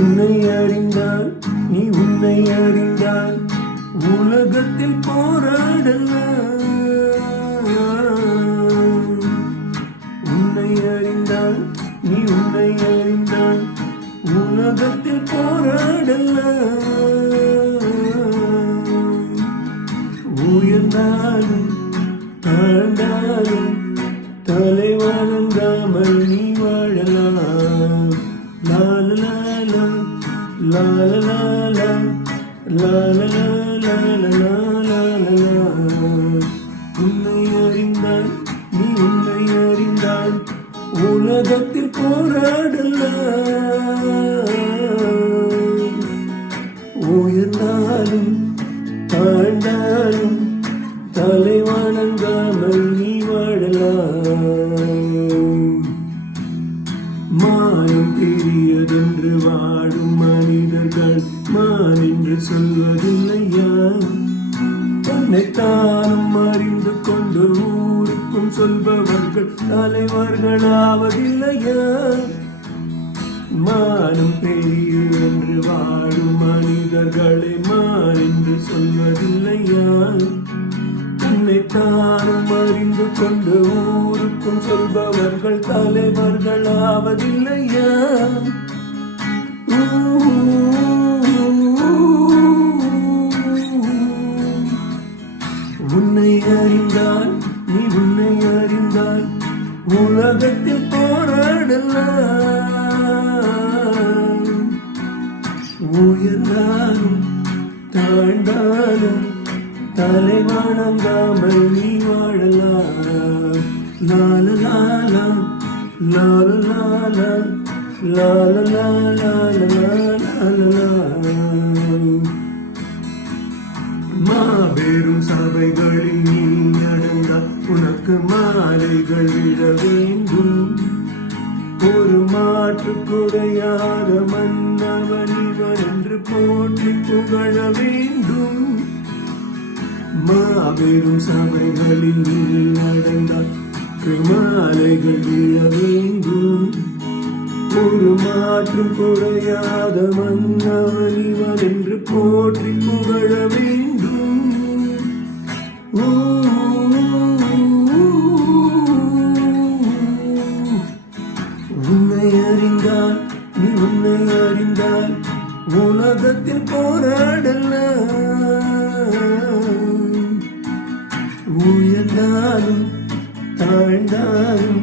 உன்னை அறிந்தால் நீ உன்னை அறிந்தால் உலகத்தில் போராடலாம். உன்னை அறிந்தால் நீ உன்னை அறிந்தால் உலகத்தில் போராடலாம். உயர்ந்தாலும் தாழ்ந்தாலும் தலை வணங்காமல் நீ வாழலாம். லாலலாலா லாலலாலா லாலலாலா. உன்னை அறிந்தால் நீ உன்னை அறிந்தால் உலகத்தில் போராடலாம். உயர்ந்தாலும் தாழ்ந்தாலும் தலை வணங்காமல் நீ வாழலாம். மானம் பெரியதென்று வாழும் மனிதர்கள் மான் என்று சொல்வதில்லையா? தன்னைத்தானும் அறிந்து கொண்டு ஊருக்கும் சொல்பவர்கள் தலைவர்களாவதில்லையா? மானம் பெரியதென்று வாழும் மனிதர்களை மான் என்று சொல்வதில்லையா? தன்னைத்தானும் அறிந்து கொண்டு ஊருக்கும் சொல்பவர்கள் தலைவர்களாவதில்லையா? உன்னை அறிந்தால் நீ உன்னை அறிந்தால் உலகத்தில் போராடலாம். உயர்ந்தாலும் தாழ்ந்தாலும் தலை வணங்காமல் நீ வாழலாம். லாலலாலா லாலலாலா லாலலாலா. மாபெரும் சபைகளில் நீ நடந்தால் உனக்கு மாலைகள் விழ வேண்டும். ஒரு மாற்று குறையாத மன்னவன் இவன் என்று போற்றி புகழ வேண்டும். மாபெரும் சபைகளில் நீ நடந்தால் மாலைகள் விழ வேண்டும். ஒரு மாற்றும் குறையாத மன்னவன் இவன் என்று போற்றி புகழ வேண்டும். உன்னை அறிந்தால் நீ உன்னை அறிந்தால் உலகத்தில் போராடலாம். உயர்ந்தாலும் தாழ்ந்தாலும்